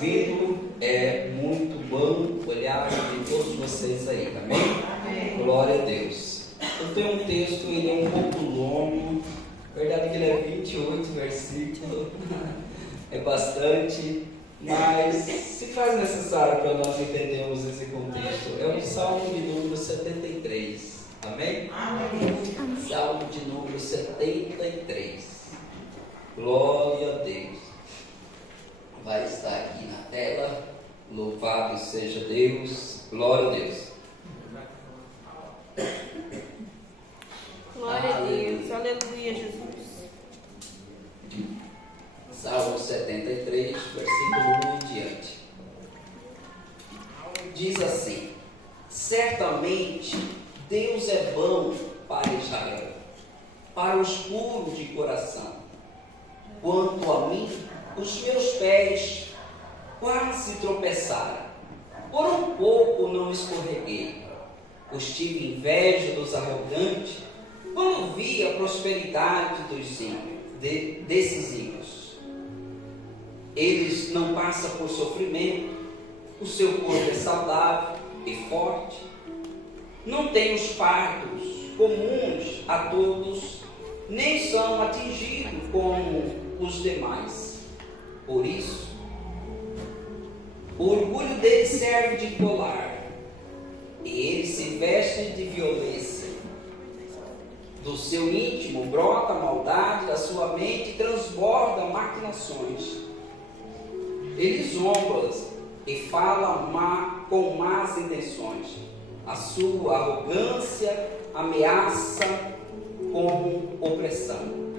ouvindo. É muito bom olhar de todos vocês aí, amém? Amém. Glória a Deus. Eu tenho um texto, ele é um pouco longo, verdade que ele é 28 versículos, é bastante, mas se faz necessário para nós entendermos esse contexto. É o Salmo de número 73, amém? Amém. Salmo de número 73, glória a Deus. Vai estar aqui na tela, louvado seja Deus, glória a Deus. Glória a Deus, aleluia, Jesus. Salmo 73, versículo 1 em diante. Diz assim: certamente Deus é bom para Israel, para os puros de coração. Quanto a mim, os meus pés quase tropeçaram, por um pouco não escorreguei, pois tive inveja dos arrogantes, quando vi a prosperidade dos ímpios, desses ímpios. Eles não passam por sofrimento, o seu corpo é saudável e forte, não têm os partos comuns a todos, nem são atingidos como os demais. Por isso, o orgulho deles serve de colar, e eles se vestem de violência. Do seu íntimo brota a maldade, da sua mente transborda maquinações. Eles zombam e falam com más intenções. A sua arrogância ameaça com opressão.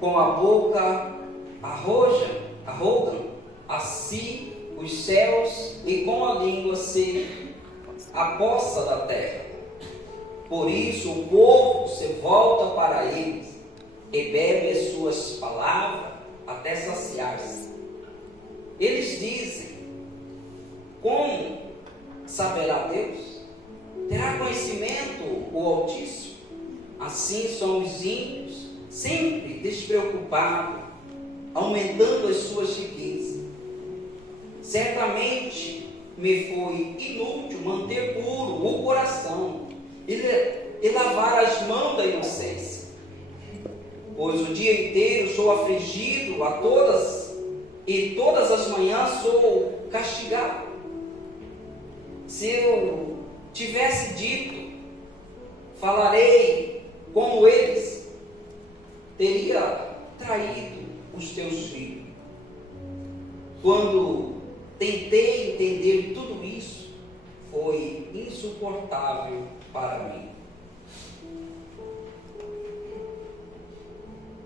Com a boca arrogam a si os céus, e com a língua se apossa da terra. Por isso o povo se volta para eles e bebe as suas palavras até saciar-se. Eles dizem: como saberá Deus? Terá conhecimento o Altíssimo? Assim são os ímpios, sempre despreocupados, aumentando as suas riquezas. Certamente me foi inútil manter puro o coração e lavar as mãos da inocência, pois o dia inteiro sou afligido e todas as manhãs sou castigado. Se eu tivesse dito, falarei como eles, teria traído os teus filhos. Quando tentei entender tudo isso, foi insuportável para mim.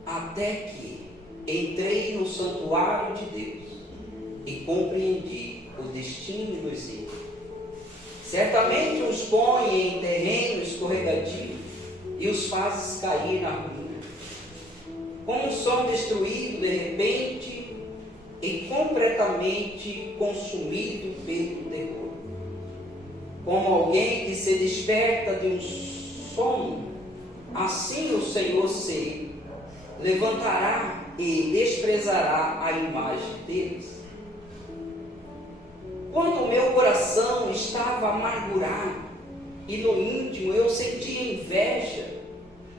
Até que entrei no santuário de Deus e compreendi o destino dos ímpios. Certamente os põe em terreno escorregadio e os fazes cair na ruína. Como são destruídos de repente e completamente consumido pelo terror. Como alguém que se desperta de um sono, assim o Senhor se levantará e desprezará a imagem deles. Quando o meu coração estava amargurado e no íntimo eu sentia inveja,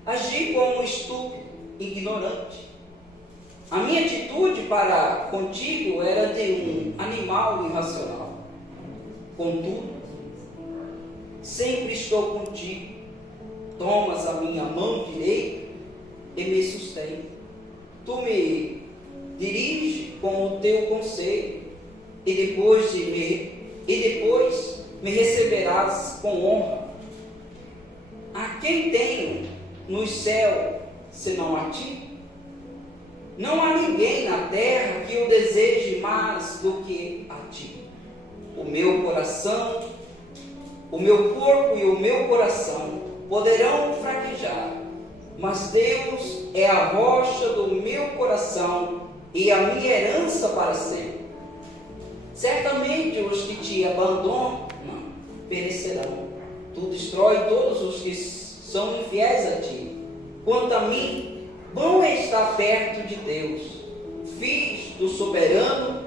agi como estúpido, ignorante. A minha atitude para contigo era de um animal irracional. Contudo, sempre estou contigo. Tomas a minha mão direita e me sustém. Tu me diriges com o teu conselho e depois me receberás com honra. A quem tenho no céu senão a ti? Não há ninguém na terra que eu deseje mais do que a ti. O meu coração, o meu corpo e o meu coração poderão fraquejar, mas Deus é a rocha do meu coração e a minha herança para sempre. Certamente os que te abandonam perecerão. Tu destrói todos os que são infiéis a ti. Quanto a mim, bom é estar perto de Deus. Fiz do soberano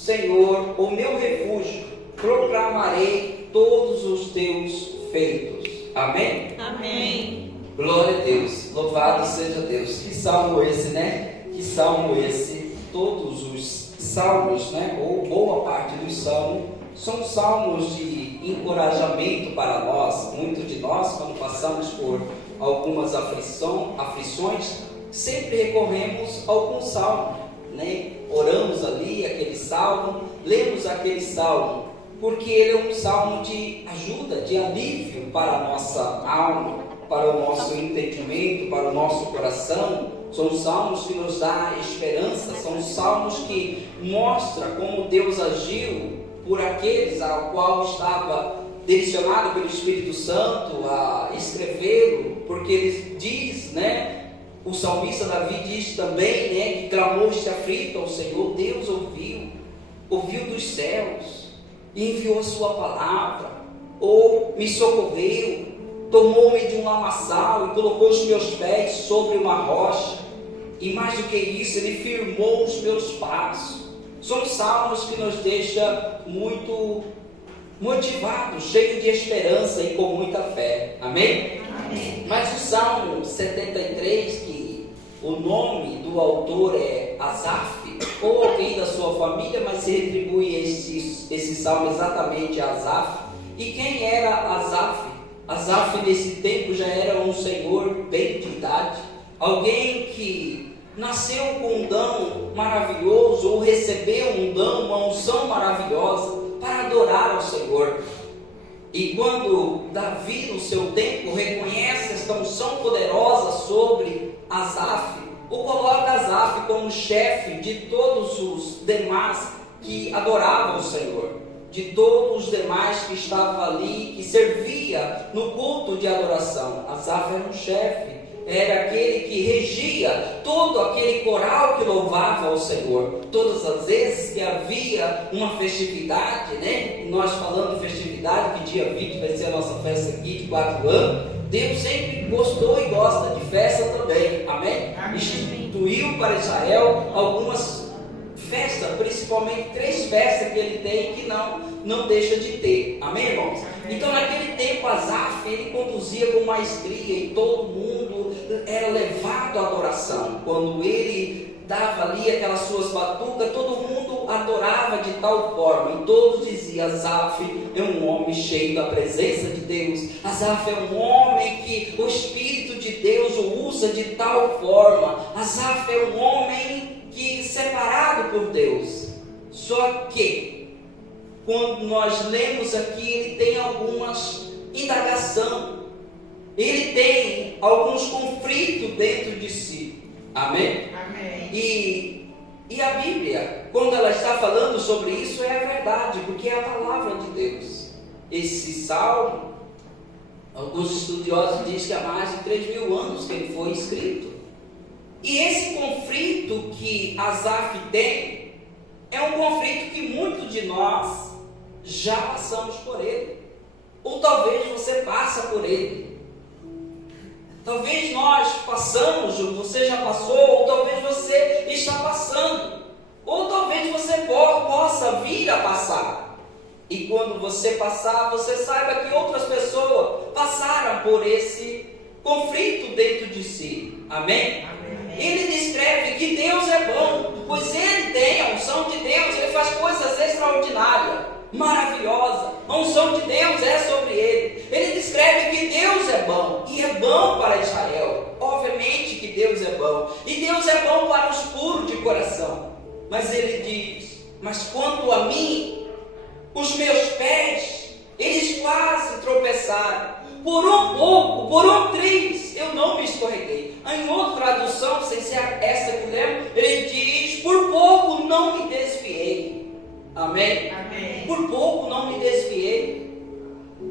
Senhor, o meu refúgio, proclamarei todos os teus feitos. Amém? Amém. Glória a Deus, louvado seja Deus. Que salmo esse, né? Que salmo esse? Todos os salmos, né? Ou boa parte dos salmos, são salmos de encorajamento para nós. Muitos de nós, quando passamos por algumas aflições, sempre recorremos a algum salmo, né? Oramos ali aquele salmo, lemos aquele salmo, porque ele é um salmo de ajuda, de alívio para a nossa alma, para o nosso entendimento, para o nosso coração. São salmos que nos dão esperança, são salmos que mostram como Deus agiu por aqueles ao qual estava direcionado pelo Espírito Santo a escrevê-lo, porque ele diz, né? O salmista Davi diz também, né, que clamou este aflito ao Senhor. Deus ouviu dos céus e enviou a sua palavra, ou me socorreu, tomou-me de um lamaçal e colocou os meus pés sobre uma rocha, e mais do que isso, ele firmou os meus passos. São salmos que nos deixam muito motivados, cheios de esperança e com muita fé. Amém? Amém. Mas o Salmo 73, que o nome do autor é Asaf, ou alguém da sua família, mas se atribui esse salmo exatamente a Asaf. E quem era Asaf? Asaf nesse tempo já era um senhor bem de idade, alguém que nasceu com um dom maravilhoso, ou recebeu um dom, uma unção maravilhosa para adorar ao Senhor. E quando Davi, no seu tempo, reconhece esta unção poderosa sobre Asaf, o coloca Asaf como chefe de todos os demais que adoravam o Senhor, de todos os demais que estavam ali, que servia no culto de adoração. Asaf era um chefe, era aquele que regia todo aquele coral que louvava ao Senhor. Todas as vezes que havia uma festividade, né? E nós falando de festividade, que dia 20 vai ser a nossa festa aqui de 4 anos, Deus sempre gostou e gosta de festa também. Amém? Instituiu para Israel algumas festas, principalmente 3 festas que ele tem que não deixa de ter. Amém, irmãos? Então naquele tempo Asaf, ele conduzia com maestria e todo mundo era levado à adoração. Quando ele dava ali aquelas suas batucas, todo mundo adorava de tal forma, e todos diziam: Asaf é um homem cheio da presença de Deus, Asaf é um homem que o Espírito de Deus o usa de tal forma, Asaf é um homem que separado por Deus. Só que quando nós lemos aqui, ele tem algumas indagações, ele tem alguns conflitos dentro de si. Amém? Amém. E a Bíblia, quando ela está falando sobre isso, é a verdade, porque é a palavra de Deus. Esse salmo, alguns estudiosos dizem que há mais de 3.000 anos que ele foi escrito. E esse conflito que Asaf tem é um conflito que muitos de nós já passamos por ele, ou talvez você passa por ele. Talvez nós passamos, você já passou, ou talvez você está passando, ou talvez você possa vir a passar. E quando você passar, você saiba que outras pessoas passaram por esse conflito dentro de si. Amém? Ele descreve que Deus é bom, pois ele tem a unção de Deus, ele faz coisas extraordinárias, maravilhosas. A unção de Deus é sobre ele. Ele descreve que Deus é bom, e é bom para Israel. Obviamente que Deus é bom, e Deus é bom para os puros de coração. Mas ele diz: mas quanto a mim, os meus pés, eles quase tropeçaram. Por um pouco, por um triz, eu não me escorreguei. Em outra tradução, sem ser essa que lembro, ele diz: por pouco não me desviei. Amém? Amém. Por pouco não me desviei.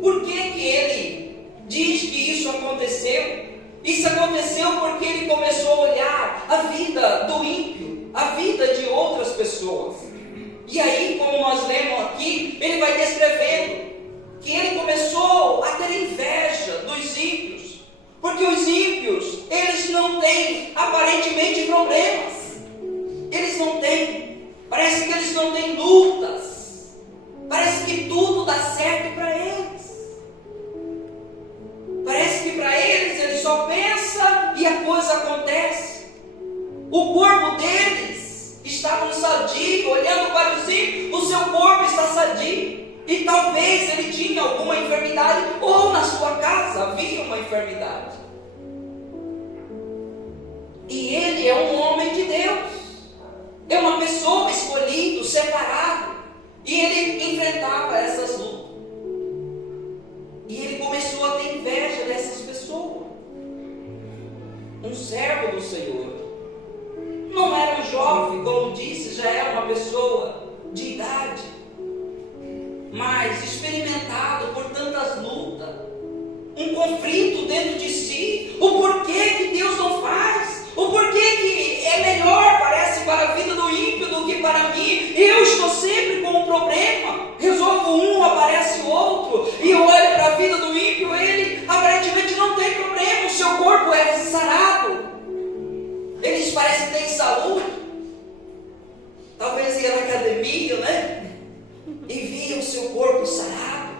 Por que ele diz que isso aconteceu? Isso aconteceu porque ele começou a olhar a vida do ímpio, a vida de outras pessoas. E aí, como nós lemos aqui, ele vai descrevendo que ele começou a ter inveja dos ímpios, porque os ímpios, eles não têm aparentemente problemas, eles não têm, parece que eles não têm luta, talvez ele tinha alguma enfermidade, ou na sua casa havia uma enfermidade. E ele é um homem de Deus, é uma pessoa escolhida, separado, e ele enfrentava essas lutas. E ele começou a ter inveja dessas pessoas. Um servo do Senhor, não era um jovem, como disse, já era uma pessoa de idade, mas experimentado por tantas lutas, um conflito dentro de si, o porquê que Deus não faz, o porquê que é melhor, parece, para a vida do ímpio do que para mim. Eu estou sempre com um problema, resolvo um, aparece o outro, e eu olho para a vida do ímpio, ele aparentemente não tem problema, o seu corpo é sarado, eles parecem ter saúde, talvez ia na academia, né? E via o seu corpo sarado,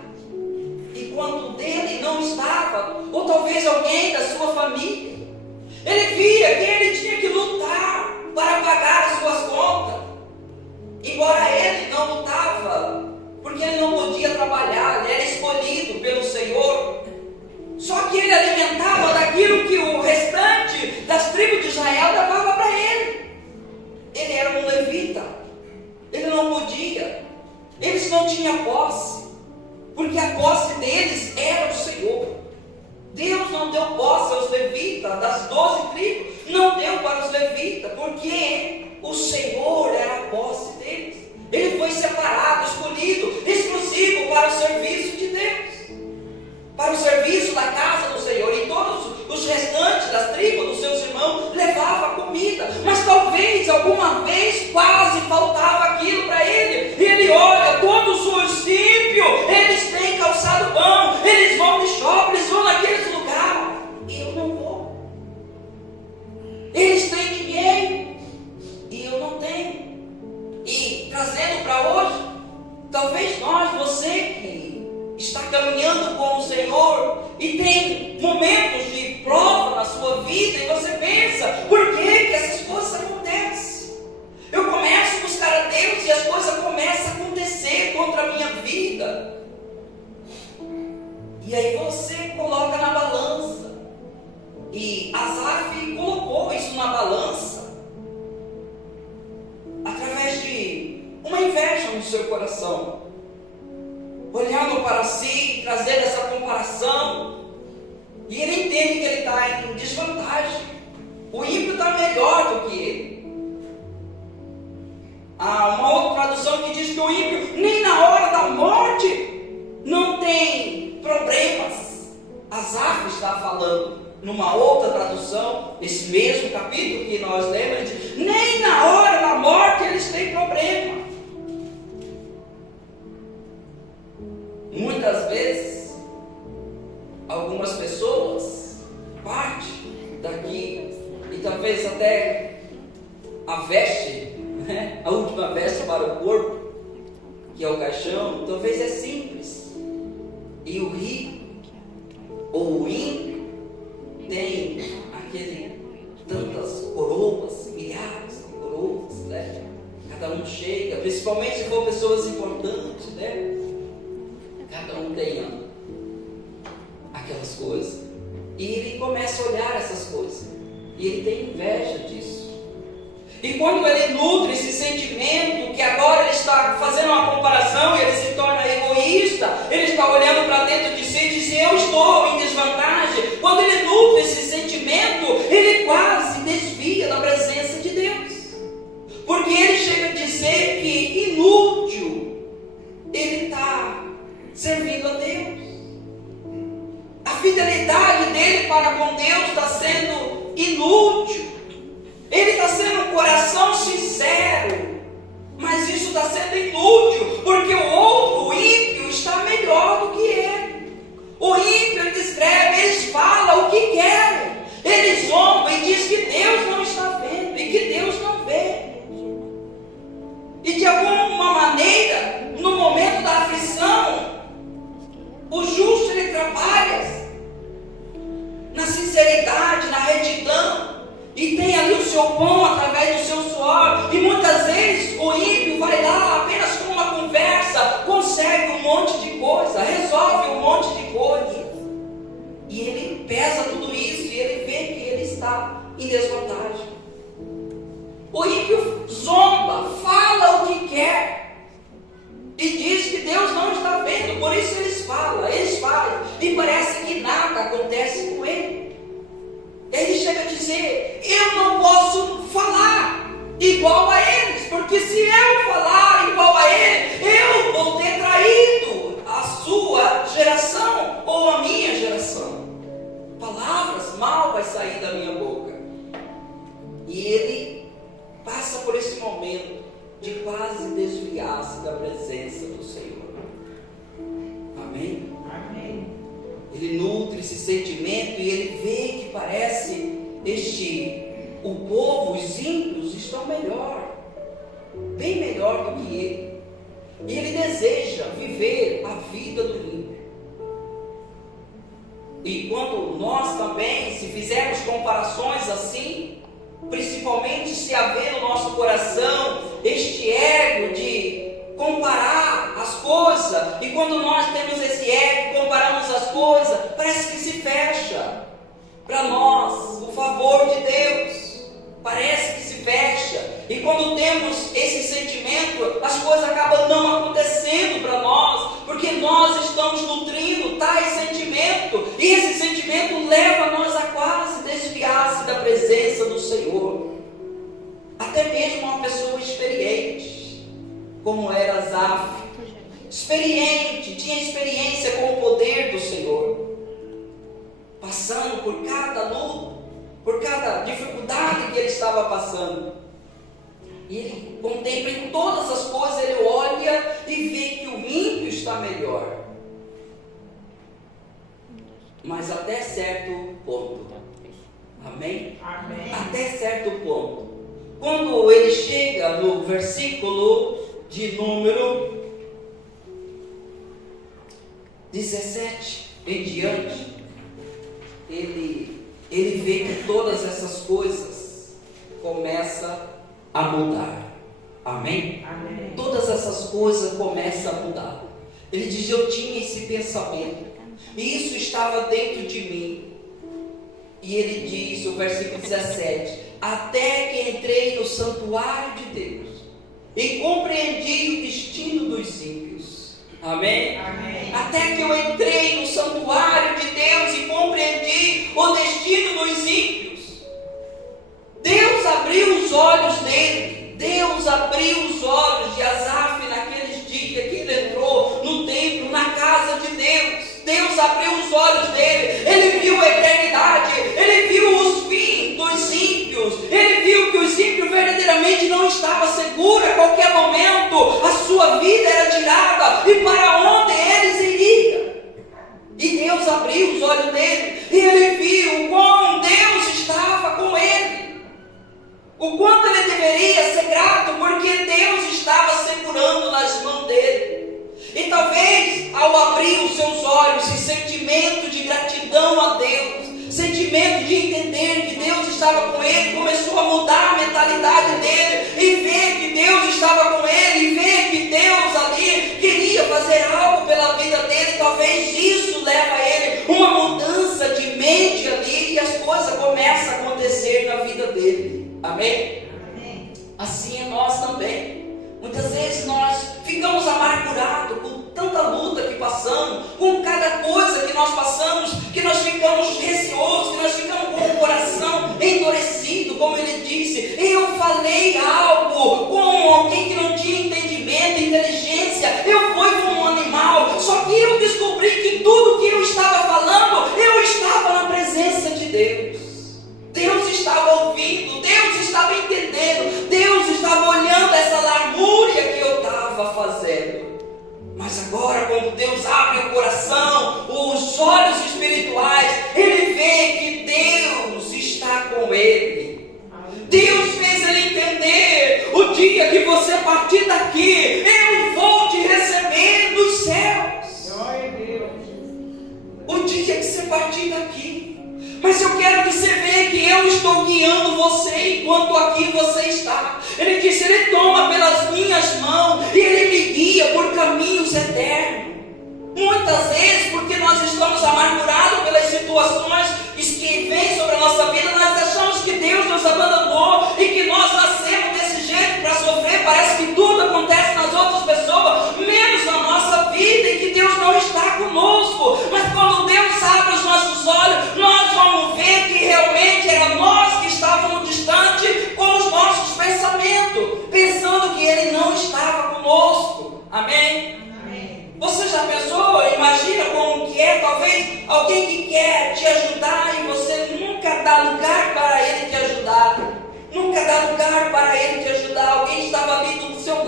enquanto o dele não estava, ou talvez alguém da sua família. Ele via que ele tinha que lutar para pagar as suas contas, embora ele não lutava, porque ele não podia trabalhar, ele era escolhido pelo Senhor. Só que ele alimentava daquilo que o restante das tribos de Israel dava para ele. Ele era um levita, ele não podia, eles não tinham posse, porque a posse deles era o Senhor. Deus não deu posse aos levitas, das 12 tribos, não deu para os levitas, porque o Senhor era a posse deles. Ele foi separado, escolhido, exclusivo para o serviço de Deus, para o serviço da casa do Senhor. E todos os restantes das tribos dos seus irmãos levavam comida, mas talvez alguma vez quase faltava aquilo para ele. E ele olha, todos os ímpios, eles têm calçado bom, eles vão no shopping, eles vão naqueles lugares, e eu não vou. Eles têm dinheiro e eu não tenho. E trazendo para hoje, talvez nós, você que está caminhando com o Senhor e tem momentos de prova na sua vida, e você pensa, por que essas coisas acontecem? Eu começo a buscar a Deus e as coisas começam a acontecer contra a minha vida. E aí você coloca na balança, e Asaf colocou isso na balança através de uma inveja no seu coração, olhando para si, trazendo essa comparação, e ele entende que ele está em desvantagem. O ímpio está melhor do que ele. Há uma outra tradução que diz que o ímpio nem na hora da morte não tem problemas. Asaf está falando numa outra tradução, esse mesmo capítulo que nós lemos, ele diz, nem na hora da morte eles têm problema. Muitas vezes, algumas pessoas partem daqui e talvez até a veste, né? A última veste para o corpo, que é o caixão, talvez é simples. E o rico ou o ímpio tem tantas coroas, milhares de coroas, né? Cada um chega, principalmente se for pessoas importantes, né? Cada um tem aquelas coisas, e ele começa a olhar essas coisas, e ele tem inveja disso. E quando ele nutre esse sentimento, que agora ele está fazendo uma comparação, e ele se torna egoísta, ele está olhando para dentro de si e diz, eu estou em desvantagem. Quando ele nutre esse sentimento, ele quase desvia da presença de Deus, porque ele chega a dizer que inútil ele está servindo a Deus. A fidelidade dele para com Deus está sendo inútil. Ele está sendo um coração sincero, mas isso está sendo inútil, porque o outro, o ímpio, está melhor do que ele. O ímpio, ele descreve, eles falam o que querem, eles zombam e dizem que Deus não está vendo e que Deus não vê. E de alguma maneira, no momento da aflição, o justo ele trabalha na sinceridade, na retidão, e tem ali o seu pão através do seu suor. E muitas vezes o ímpio vai lá apenas com uma conversa, consegue um monte de coisa. de quase desviar-se da presença do Senhor. Amém? Amém. Ele nutre esse sentimento e ele vê que parece o povo, os ímpios estão melhor, bem melhor do que ele. E ele deseja viver a vida do ímpio. E quando nós também, se fizermos comparações assim, principalmente se haver no nosso coração este ego de comparar as coisas, e quando nós temos esse ego, comparamos as coisas, parece que se fecha para nós o favor de Deus, parece que se fecha, e quando temos esse sentimento, as coisas acabam não acontecendo para nós, porque nós estamos nutrindo tais sentimentos, e esse sentimento leva nós a quase desviar-se da presença do Senhor. Até mesmo uma pessoa experiente, como era Asaf, experiente, tinha experiência com o poder do Senhor, passando por cada luta, por cada dificuldade que ele estava passando, e ele contempla em todas as coisas, ele olha e vê que o ímpio está melhor, mas até certo ponto. Amém? Amém. Até certo ponto. Quando ele chega no versículo de número 17 em diante, ele vê que todas essas coisas começam a mudar. Amém? Amém. Todas essas coisas começam a mudar. Ele diz: eu tinha esse pensamento, e isso estava dentro de mim. E ele diz, o versículo 17: até que entrei no santuário de Deus e compreendi o destino dos ímpios. Amém? Amém. Até que eu entrei no santuário de Deus e compreendi o destino dos ímpios. Deus abriu os olhos dele. Deus abriu os olhos de Asaf naqueles dias que ele entrou no templo, na casa de Deus. Deus abriu os olhos dele. Ele viu a eternidade. Ele viu os fins dos ímpios. Ele viu que os ímpios verdadeiramente não estavam seguros. A qualquer momento a sua vida era tirada. E para onde eles iriam? E Deus abriu os olhos dele. E ele viu como Deus estava com ele. O quanto ele deveria ser grato, porque Deus estava segurando nas mãos dele. E talvez, ao abrir os seus olhos, esse sentimento de gratidão a Deus, sentimento de entender que Deus estava com ele, começou a mudar a mentalidade dele, e ver que Deus estava com ele, e ver que Deus ali queria fazer algo pela vida dele. Talvez isso leve a ele uma mudança de mente ali, e as coisas começam a acontecer na vida dele. Amém? Amém. Assim é nós também. Muitas vezes nós ficamos amargurados com tanta luta que passamos, com cada coisa que nós passamos, que nós ficamos receosos, que nós ficamos com o coração endurecido, como ele disse. Eu falei algo com alguém que não tinha entendimento, inteligência, eu fui como um animal, só que eu descobri que tudo que eu estava falando, eu estava na presença de Deus. Deus estava ouvindo, Deus estava entendendo, Deus estava olhando essa largura que eu estava fazendo. Mas agora, quando Deus abre o coração, os olhos espirituais, ele vê que Deus está com ele. Deus fez ele entender: o dia que você partir daqui, eu vou te receber nos céus. Glória a Deus. O dia que você partir daqui. Mas eu quero que você veja que eu estou guiando você enquanto aqui você está. Ele disse: ele toma pelas minhas mãos e ele me guia por caminhos eternos. Muitas vezes, porque nós estamos amargurados pelas situações que vêm sobre a nossa vida, nós achamos que Deus nos abandonou e que nós nascemos desse jeito para sofrer. Parece que tudo acontece nas outras pessoas, menos na nossa vida, e que Deus não está conosco. Mas quando Deus abre os nossos olhos, nós vamos ver que realmente era nós que estávamos distante com os nossos pensamentos, pensando que Ele não estava conosco. Amém? Você já pensou, imagina como que é, talvez alguém que quer te ajudar e você nunca dá lugar para ele te ajudar. Nunca dá lugar para ele te ajudar. Alguém estava ali do seu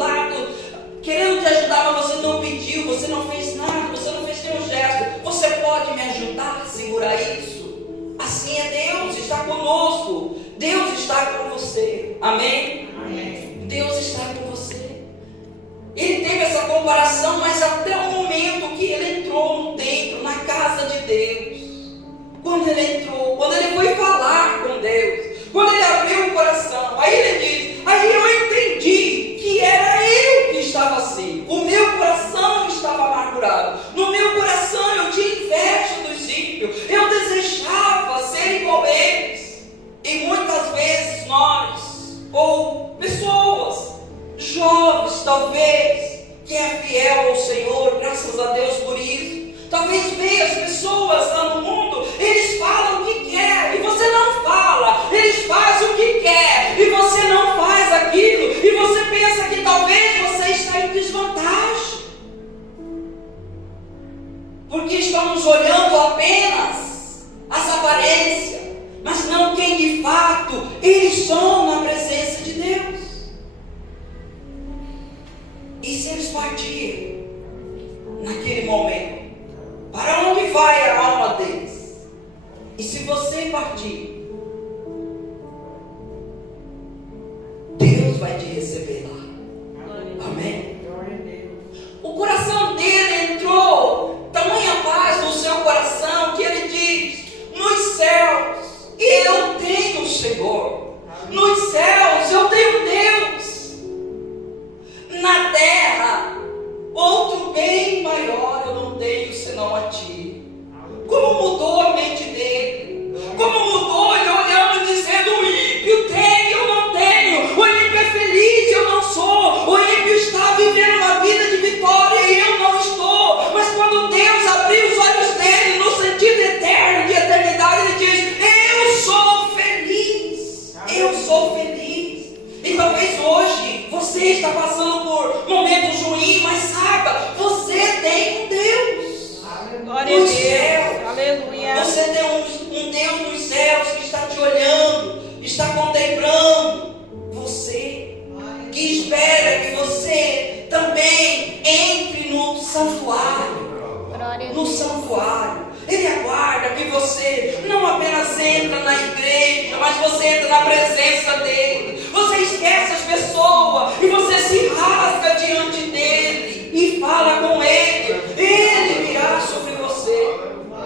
está com você. Amém? Amém. Deus está com você. Ele teve essa comparação, mas até o momento que ele entrou no templo, na casa de Deus, quando ele entrou, quando ele foi falar com Deus, quando ele abriu o coração, aí ele diz, aí eu entendi que era eu que estava assim, o meu coração estava amargurado, no meu coração eu tinha inveja dos ímpios, eu desejava ser igual a eles. E muitas vezes nós, ou pessoas, jovens talvez, que é fiel ao Senhor, graças a Deus por isso, talvez veja as pessoas lá no mundo, eles falam o que quer, e você não fala, eles fazem o que quer, e você não faz aquilo, e você pensa que talvez você está em desvantagem, porque estamos olhando apenas as aparências, mas não quem de fato eles são na presença de Deus. E se eles partirem naquele momento, para onde vai a alma deles? E se você partir, Deus vai te receber lá. Amém? O coração dele entrou tamanha paz no seu coração que ele diz: nos céus eu tenho o Senhor, nos céus eu tenho Deus, na terra outro bem maior eu não tenho senão a ti. Como mudou a mente dele, como mudou ele olhando e dizendo: o ímpio tem, eu não tenho, o ímpio é feliz, eu não sou, o ímpio está vivendo uma vida de vitória e eu não estou. Mas quando Deus abriu os olhos dele no sentido eterno, de eternidade, ele diz: eu sou feliz, eu sou feliz. E talvez hoje você está passando por momentos ruins, mas saiba, você tem um Deus. Glória a Nos Deus. céus. Aleluia. Você tem um Deus nos céus que está te olhando, está contemplando você, que espera que você também entre no santuário. No santuário. Ele aguarda que você não apenas entra na igreja, mas você entra na presença dele. Você esquece as pessoas e você se rasga diante dele e fala com ele. Ele virá sobre você.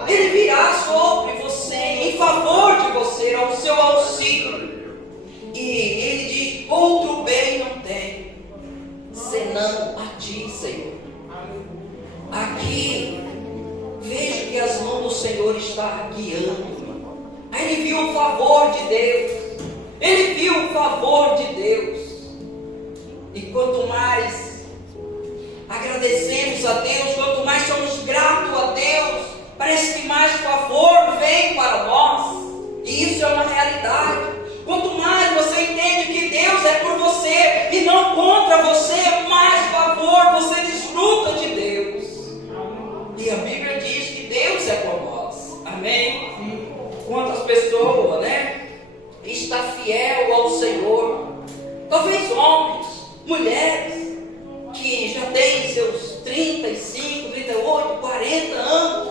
Ele virá sobre você em favor de você, ao seu auxílio. E ele diz: outro bem não tem senão a ti, Senhor. Aqui vejo que as mãos do Senhor estão guiando. Aí ele viu o favor de Deus. Ele viu o favor de Deus. E quanto mais agradecemos a Deus, quanto mais somos gratos a Deus, parece que mais favor vem para nós. E isso é uma realidade. Quanto mais você entende que Deus é por você e não contra você, mais favor você desfruta de Deus. E a Bíblia diz que Deus é por nós. Amém? Quantas pessoas, está fiel ao Senhor. Talvez homens, mulheres, que já têm seus 35, 38, 40 anos,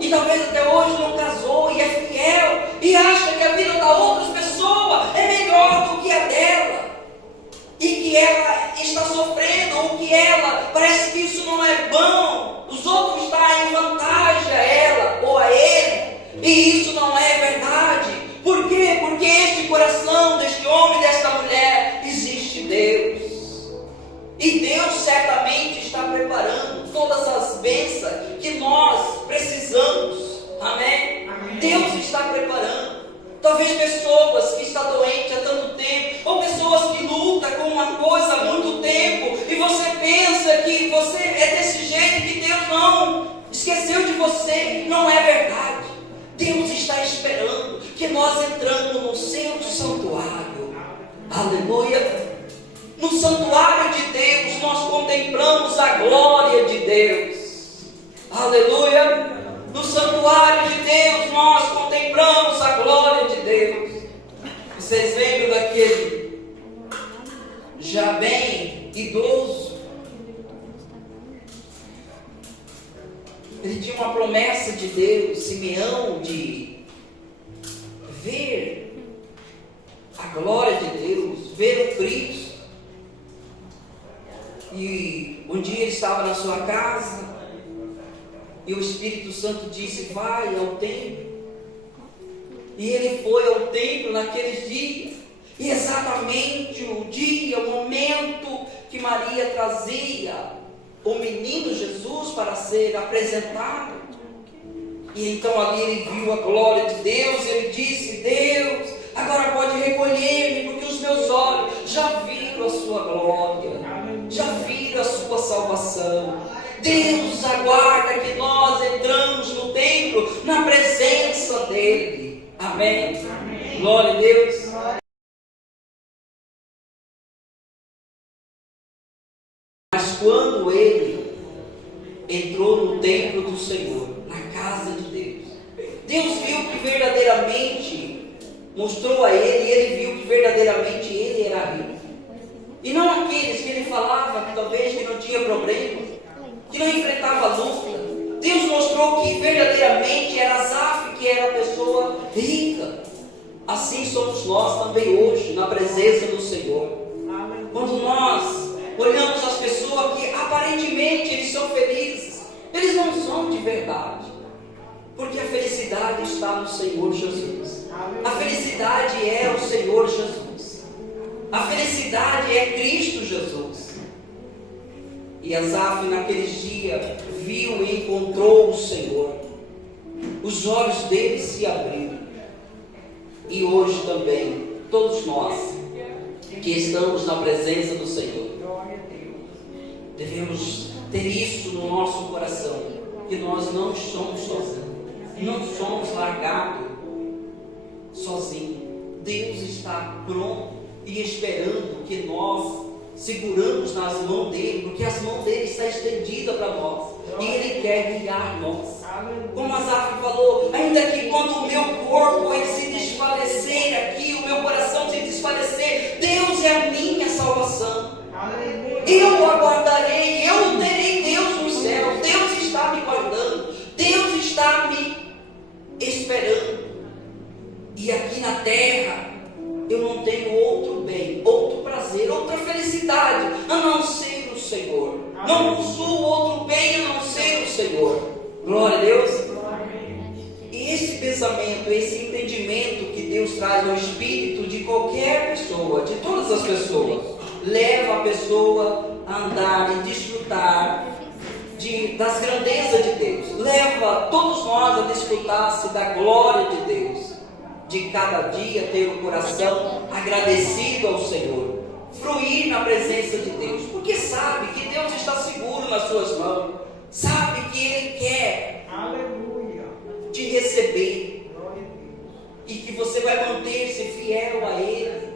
e talvez até hoje não casou e é fiel, e acha que a vida da outra pessoa é melhor do que a dela, e que ela está sofrendo, ou que ela, parece que isso não é bom, os outros estão em vantagem a ela ou a ele, e isso não é verdade. Por quê? Porque este coração deste homem e desta mulher, existe Deus, e Deus certamente está preparando todas as bênçãos que nós precisamos. Amém? Amém. Deus está preparando. Talvez pessoas que estão doentes há tanto tempo, ou pessoas que lutam com uma coisa há muito tempo, e você pensa que você é desse jeito, que Deus não esqueceu de você. Não é verdade. Deus está esperando que nós entramos no seu santuário. Aleluia. No santuário de Deus nós contemplamos a glória de Deus. Aleluia. No santuário de Deus nós contemplamos a glória de Deus. Vocês lembram daquele já bem idoso? Ele tinha uma promessa de Deus, Simeão, de ver a glória de Deus, ver o Cristo. E um dia ele estava na sua casa e o Espírito Santo disse: vai ao templo. E ele foi ao templo naqueles dias, e exatamente o dia, o momento que Maria trazia o menino Jesus para ser apresentado. E então ali ele viu a glória de Deus, e ele disse: Deus, agora pode recolher-me, porque os meus olhos já viram a sua glória, já viram a sua salvação. Deus aguarda que nós entramos no templo, na presença dele. Amém? Amém. Glória a Deus. Mas quando ele entrou no templo do Senhor, na casa de Deus, Deus viu que verdadeiramente, mostrou a ele, e ele viu que verdadeiramente ele era rico. E não aqueles que ele falava que talvez que não tinha problema, que não enfrentava luta. Deus mostrou que verdadeiramente era Asaf, que era a pessoa rica. Assim somos nós também hoje, na presença do Senhor. Quando nós olhamos as pessoas que aparentemente eles são felizes, eles não são de verdade. Porque a felicidade está no Senhor Jesus. A felicidade é o Senhor Jesus. A felicidade é Cristo Jesus. E Asaf naqueles dias viu e encontrou o Senhor. Os olhos dele se abriram. E hoje também, todos nós que estamos na presença do Senhor, devemos ter isso no nosso coração, que nós não somos sozinhos, não somos largados sozinhos. Deus está pronto e esperando que nós seguramos nas mãos dele, porque as mãos dele estão estendidas para nós, e ele quer guiar nós. Como Asaf falou, ainda que quando o meu corpo ele se desfalecer aqui, o meu coração se desfalecer, Deus é a minha salvação. Eu aguardarei, eu terei Deus no céu. Deus está me guardando, Deus está me esperando. E aqui na terra eu não tenho outro bem, outro prazer, outra felicidade a não ser o Senhor. Não possuo outro bem a não ser o Senhor. Glória a Deus. E esse pensamento, esse entendimento que Deus traz no espírito de qualquer pessoa, de todas as pessoas, leva a pessoa a andar e desfrutar das grandezas de Deus. Leva todos nós a desfrutar-se da glória de Deus. De cada dia ter o coração agradecido ao Senhor, fruir na presença de Deus, porque sabe que Deus está seguro nas suas mãos, sabe que Ele quer te receber, e que você vai manter-se fiel a Ele,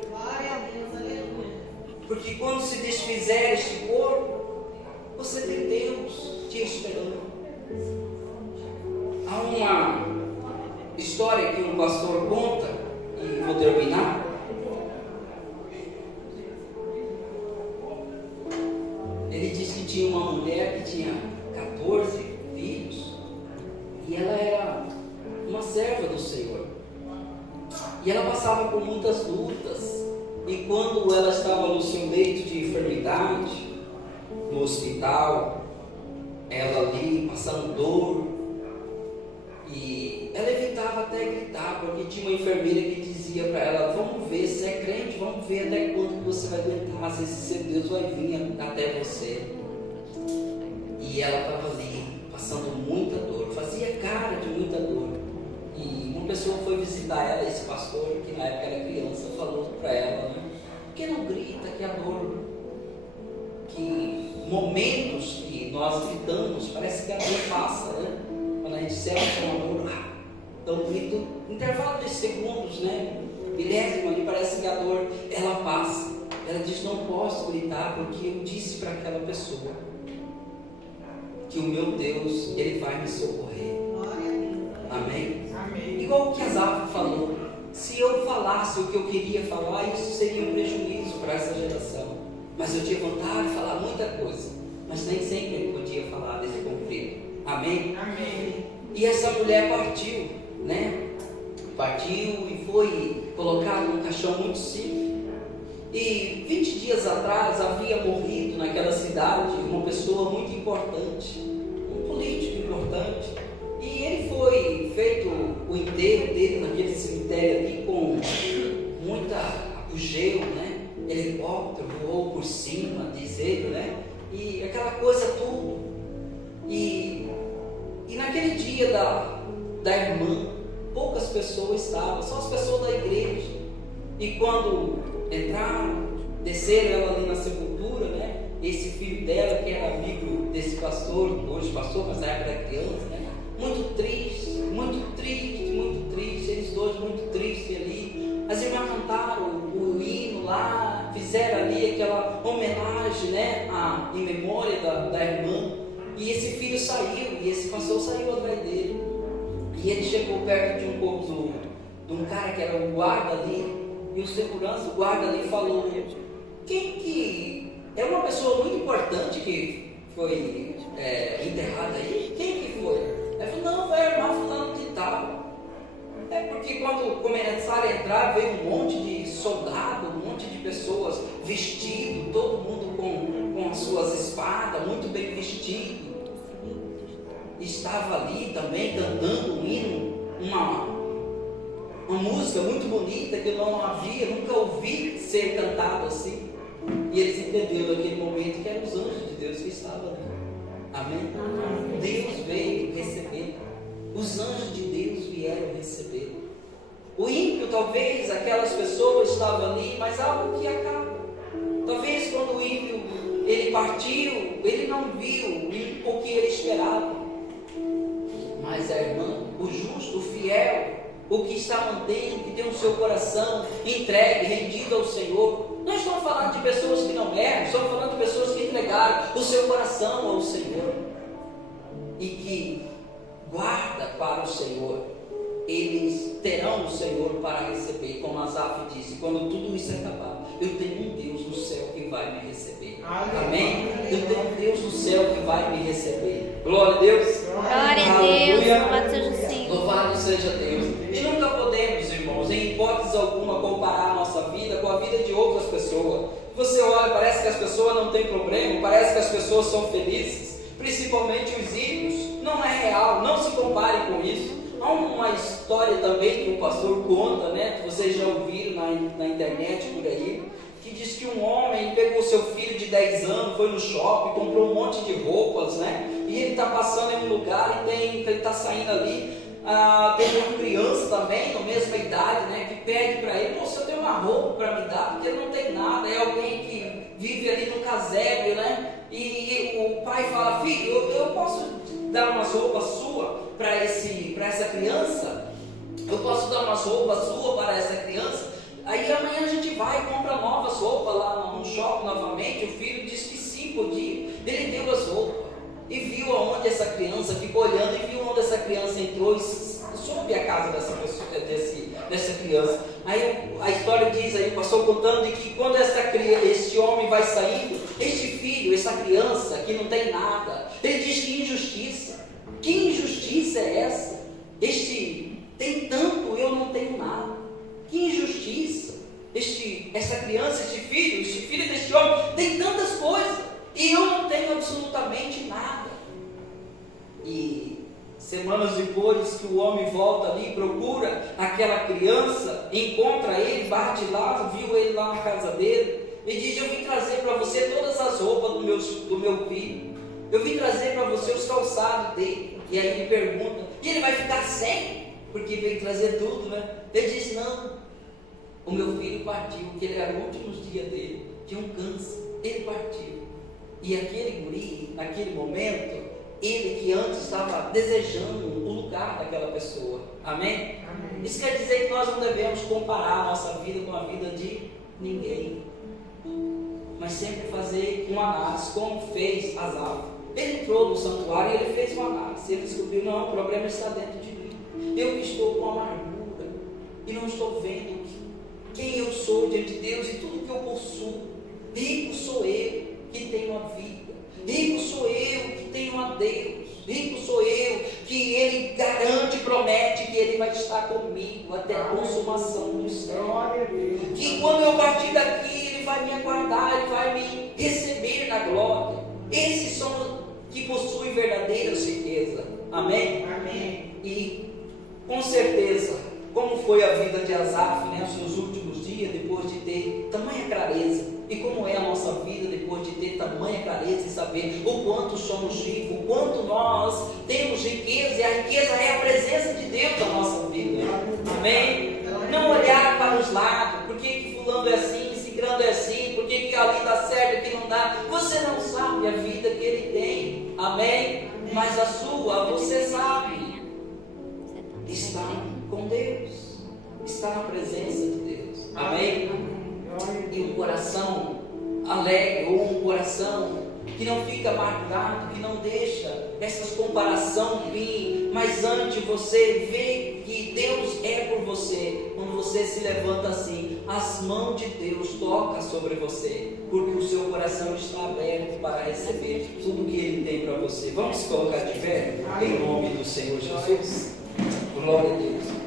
porque quando se desfizer este corpo, você tem Deus te esperando. Há uma história que um pastor conta, e vou terminar. Ele disse que tinha uma mulher que tinha 14 filhos, e ela era uma serva do Senhor, e ela passava por muitas lutas, e quando ela estava no seu leito de enfermidade, no hospital, ela ali passando dor, e ela evitava até gritar, porque tinha uma enfermeira que dizia para ela: vamos ver, se é crente, vamos ver até quando você vai aguentar, se esse seu Deus vai vir até você. E ela estava ali, passando muita dor, fazia cara de muita dor. E uma pessoa foi visitar ela, esse pastor, que na época era criança, falou para ela, né: por que não grita que a dor, que momentos que nós gritamos, parece que a dor passa, né? Quando a gente sente uma dor, dá um grito, intervalo de segundos, né? Milésimo ali, parece que a dor, ela passa. Ela diz: não posso gritar, porque eu disse para aquela pessoa que o meu Deus, Ele vai me socorrer. Amém? Amém. Igual o que Asaf falou, se eu falasse o que eu queria falar, isso seria um prejuízo para essa geração. Mas eu tinha vontade de falar muita coisa, mas nem sempre eu podia falar desse conflito. Amém? Amém. E essa mulher partiu, né? partiu e foi colocado num caixão muito simples. E 20 dias atrás havia morrido naquela cidade uma pessoa muito importante, um político importante. E ele foi feito o enterro dele naquele cemitério ali com muita apogeu, né? Helicóptero voou por cima, diz ele, né? E aquela coisa tudo. E naquele dia da irmã, poucas pessoas estavam, só as pessoas da igreja. E quando entraram, desceram ela ali na sepultura, né? Esse filho dela, que era amigo desse pastor, hoje pastor, mas na época era criança, né? Muito triste, muito triste, muito triste, eles dois muito tristes ali. As irmãs cantaram o hino lá, fizeram ali aquela homenagem, né? Em memória da irmã. E esse filho saiu, e esse pastor saiu atrás dele. E ele chegou perto de um corpo de um cara que era um guarda ali. E o segurança, o guarda ali falou: quem que é uma pessoa muito importante que foi enterrada aí? Quem que foi? Ele falou: não, foi a irmã fulano de tal. É porque quando começaram a entrar, veio um monte de soldado, um monte de pessoas vestido, todo mundo com as suas espadas, muito bem vestido. Estava ali também cantando um hino, uma música muito bonita que eu nunca ouvi ser cantado assim. E eles entenderam naquele momento que eram os anjos de Deus que estavam ali. Amém? Deus veio receber. Os anjos de Deus vieram receber. O ímpio, talvez, aquelas pessoas estavam ali, mas algo que acaba. Talvez quando o ímpio ele partiu, ele não viu o que ele esperava. Mas a irmã, o justo, o fiel, o que está mantendo, que tem o seu coração entregue, rendido ao Senhor. Nós estamos falando de pessoas que não erram, estamos falando de pessoas que entregaram o seu coração ao Senhor e que guarda para o Senhor. Eles terão o Senhor para receber, como Asaf disse: quando tudo isso acabar, eu tenho um Deus no céu que vai me receber. Amém? Eu tenho um Deus no céu que vai me receber. Glória a Deus. Glória a Deus. Louvado seja o Senhor. Louvado seja Deus. E nunca podemos, irmãos, em hipótese alguma, comparar a nossa vida com a vida de outras pessoas. Você olha, parece que as pessoas não têm problema, parece que as pessoas são felizes, principalmente os ímpios. Não é real, não se compare com isso. Há uma história também que o pastor conta, né? Que vocês já ouviram na internet por aí, que diz que um homem pegou seu filho de 10 anos, foi no shopping, comprou um monte de roupas, né? E ele está passando em um lugar e ele está saindo ali. Tem uma criança também, na mesma idade, né? Que pede para ele: pô, você tem uma roupa para me dar? Porque ele não tem nada. É alguém que vive ali no casebre, né? E o pai fala: filho, eu posso dar umas roupas suas para essa criança? Eu posso dar umas roupas suas para essa criança? Aí amanhã a gente vai e compra novas roupas lá no shopping novamente. O filho disse que sim, podia. Ele deu as roupas e viu aonde essa criança, ficou olhando e viu onde essa criança entrou e soube a casa dessa criança. Aí a história diz aí, o pastor contando de que quando este homem vai saindo, este filho, essa criança que não tem nada, ele diz: que injustiça. Que injustiça é essa? Este tem tanto, eu não tenho nada. Que injustiça. Essa criança, este filho deste homem tem tantas coisas e eu não tenho absolutamente nada. E semanas depois que o homem volta ali, procura aquela criança, encontra ele, bate lá, viu ele lá na casa dele e diz: eu vim trazer para você todas as roupas do meu filho. Eu vim trazer para você os calçados dele. E aí ele pergunta: e ele vai ficar sem? Porque veio trazer tudo, né? Ele diz: não, o meu filho partiu, que ele era os últimos dias dele, tinha um câncer, ele partiu. E aquele guri, naquele momento, ele que antes estava desejando o lugar daquela pessoa. Amém? Amém. Isso quer dizer que nós não devemos comparar a nossa vida com a vida de ninguém, mas sempre fazer uma análise, como fez Asaf. Ele entrou no santuário e ele fez uma análise. Ele descobriu: não, o problema está dentro de mim. Eu que estou com amargura e não estou vendo quem eu sou diante de Deus e tudo que eu possuo. Rico sou eu que tenho a vida. Rico sou eu que tenho a Deus. Rico sou eu que Ele garante, promete que Ele vai estar comigo até a consumação do céu. Que quando eu partir daqui, Ele vai me aguardar, Ele vai me receber na glória. Esses são os que possuem verdadeira riqueza. Amém? Amém. E com certeza, como foi a vida de Asaf, né, os seus últimos dias, depois de ter tamanha clareza, e como é a nossa vida depois de ter tamanha clareza e saber o quanto somos ricos, o quanto nós temos riqueza, e a riqueza é a presença de Deus na nossa vida. Amém? Não olhar para os lados, por que fulano é assim, ciclano é assim, por que ali dá certo, aqui não dá. Você não sabe a vida que ele tem. Amém? Mas a sua, você sabe. Está com Deus, está na presença de Deus. Amém? E um coração alegre, ou um coração que não fica amargurado, que não deixa essas comparações vir, mas antes você vê que Deus é por você. Quando você se levanta assim, as mãos de Deus tocam sobre você, porque o seu coração está aberto para receber tudo que Ele tem para você. Vamos colocar de pé em nome do Senhor Jesus. Glória a Deus.